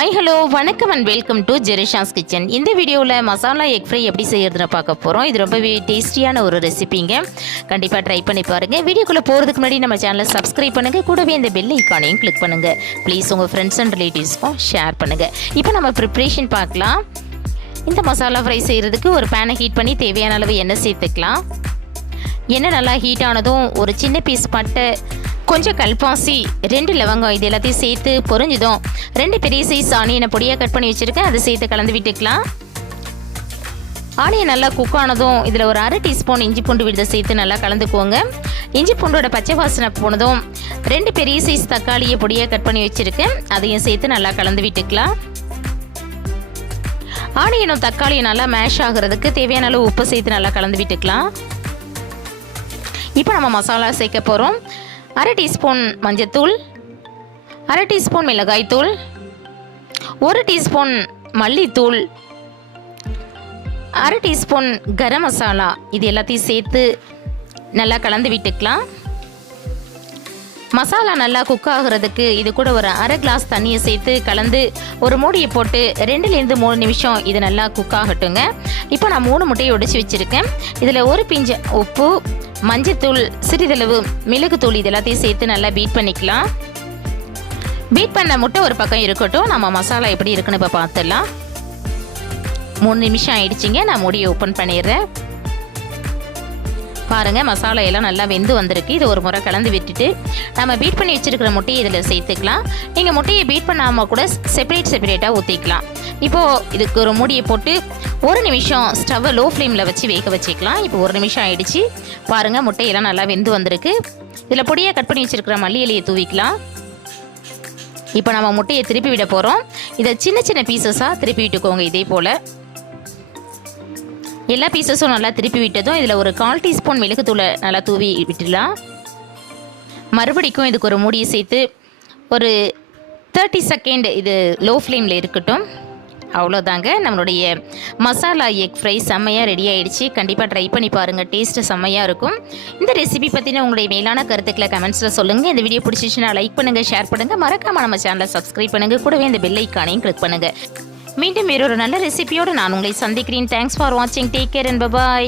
Hi hello வணக்கம் and welcome to ஜெரிஷாஸ் kitchen. இந்த வீடியோவில் மசாலா எக் ஃப்ரை எப்படி செய்யறதுன்னு பார்க்க போகிறோம். இது ரொம்பவே டேஸ்டியான ஒரு ரெசிபிங்க. கண்டிப்பாக ட்ரை பண்ணி பாருங்கள். வீடியோக்குள்ளே போகிறதுக்கு முன்னாடி நம்ம சேனலை சப்ஸ்கிரைப் பண்ணுங்கள். கூடவே இந்த பெல் ஐக்கானையும் கிளிக் பண்ணுங்கள். ப்ளீஸ் உங்கள் ஃப்ரெண்ட்ஸ் அண்ட் ரிலேட்டிவ்ஸ்க்கும் ஷேர் பண்ணுங்கள். இப்போ நம்ம ப்ரிப்ரேஷன் பார்க்கலாம். இந்த மசாலா ஃப்ரை செய்கிறதுக்கு ஒரு பேனை ஹீட் பண்ணி தேவையான அளவு எண்ணெய் சேர்த்துக்கலாம். எண்ணெய் நல்லா ஹீட் ஆனதும் ஒரு சின்ன பீஸ் பட்டை, கொஞ்சம் கல்பாசி, 2 லவங்கம் இது எல்லாத்தையும் சேர்த்து பொரிஞ்சதும் 2 பெரிய சைஸ் ஆனியனை பொடியாக கட் பண்ணி வச்சுருக்கேன். அதை சேர்த்து கலந்து விட்டுக்கலாம். ஆனியன் நல்லா குக் ஆனதும் இதில் ஒரு 1/2 டீஸ்பூன் இஞ்சி பூண்டு விழுதை சேர்த்து நல்லா கலந்துக்குவோங்க. இஞ்சி பூண்டோட பச்சை வாசனை போனதும் 2 பெரிய சைஸ் தக்காளியை பொடியாக கட் பண்ணி வச்சுருக்கேன். அதையும் சேர்த்து நல்லா கலந்து விட்டுக்கலாம். ஆனியனும் தக்காளியும் நல்லா மேஷ் ஆகிறதுக்கு தேவையான அளவு உப்பு சேர்த்து நல்லா கலந்து விட்டுக்கலாம். இப்போ நம்ம மசாலா சேர்க்க போகிறோம். 1/2 டீஸ்பூன் மஞ்சத்தூள், 1/2 டீஸ்பூன் மிளகாய்த்தூள், 1 டீஸ்பூன் மல்லித்தூள், 1/2 டீஸ்பூன் கரம் மசாலா இது எல்லாத்தையும் சேர்த்து நல்லா கலந்து விட்டுக்கலாம். மசாலா நல்லா குக் ஆகிறதுக்கு இது கூட ஒரு 1/2 கிளாஸ் தண்ணியை சேர்த்து கலந்து ஒரு மூடியை போட்டு 2லேருந்து 3 நிமிஷம் இது நல்லா குக் ஆகட்டுங்க. இப்போ நான் 3 முட்டையை உடைச்சி வச்சுருக்கேன். இதில் ஒரு பிஞ்சு உப்பு, மஞ்சத்தூள், சிறிதளவு மிளகுத்தூள் இது எல்லாத்தையும் சேர்த்து நல்லா பீட் பண்ணிக்கலாம். பீட் பண்ண முட்டை ஒரு பக்கம் இருக்கட்டும். நம்ம மசாலா எப்படி இருக்குன்னு இப்போ பார்த்துடலாம். 3 நிமிஷம் ஆயிடுச்சிங்க. நான் மூடியை ஓப்பன் பண்ணிடுறேன். பாருங்கள், மசாலா எல்லாம் நல்லா வெந்து வந்திருக்கு. இது ஒரு முறை கலந்து விட்டுட்டு நம்ம பீட் பண்ணி வச்சுருக்கிற முட்டையை இதில் சேர்த்துக்கலாம். நீங்கள் முட்டையை பீட் பண்ணாமல் கூட செப்பரேட்டாக ஊற்றிக்கலாம். இப்போது இதுக்கு ஒரு மூடியை போட்டு 1 நிமிஷம் ஸ்டவ்வை லோ ஃப்ளேமில் வச்சு வேக வச்சுக்கலாம். இப்போ 1 நிமிஷம் ஆயிடுச்சு. பாருங்கள், முட்டையெல்லாம் நல்லா வெந்து வந்திருக்கு. இதில் பொடியாக கட் பண்ணி வச்சுருக்கிற மல்லி இலையை தூவிக்கலாம். இப்போ நம்ம முட்டையை திருப்பி விட போகிறோம். இதை சின்ன சின்ன பீசஸாக திருப்பி விட்டுக்கோங்க. இதே போல் எல்லா பீசஸும் நல்லா திருப்பி விட்டதும் இதில் ஒரு 1/4 டீஸ்பூன் மிளகுத்தூளை நல்லா தூவி விட்டுடலாம். மறுபடிக்கும் இதுக்கு ஒரு மூடியை சேர்த்து ஒரு 30 செகண்ட் இது லோ ஃப்ளேமில் இருக்கட்டும். அவ்வளோதாங்க, நம்மளுடைய மசாலா எக் ஃப்ரை செம்மையாக ரெடி ஆகிடுச்சு. கண்டிப்பாக ட்ரை பண்ணி பாருங்கள். டேஸ்ட்டு செம்மையாக இருக்கும். இந்த ரெசிபி பற்றின உங்களுடைய மேலான கருத்துக்களை கமெண்ட்ஸில் சொல்லுங்கள். இந்த வீடியோ பிடிச்சிச்சுன்னா லைக் பண்ணுங்கள், ஷேர் பண்ணுங்கள். மறக்காமல் நம்ம சேனலை சப்ஸ்கிரைப் பண்ணுங்கள். கூடவே இந்த பெல் ஐக்கானையும் கிளிக் பண்ணுங்கள். மீண்டும் வேறொரு நல்ல ரெசிபியோடு நான் உங்களை சந்திக்கிறேன். தேங்க்ஸ் ஃபார் வாட்சிங். Take care and by.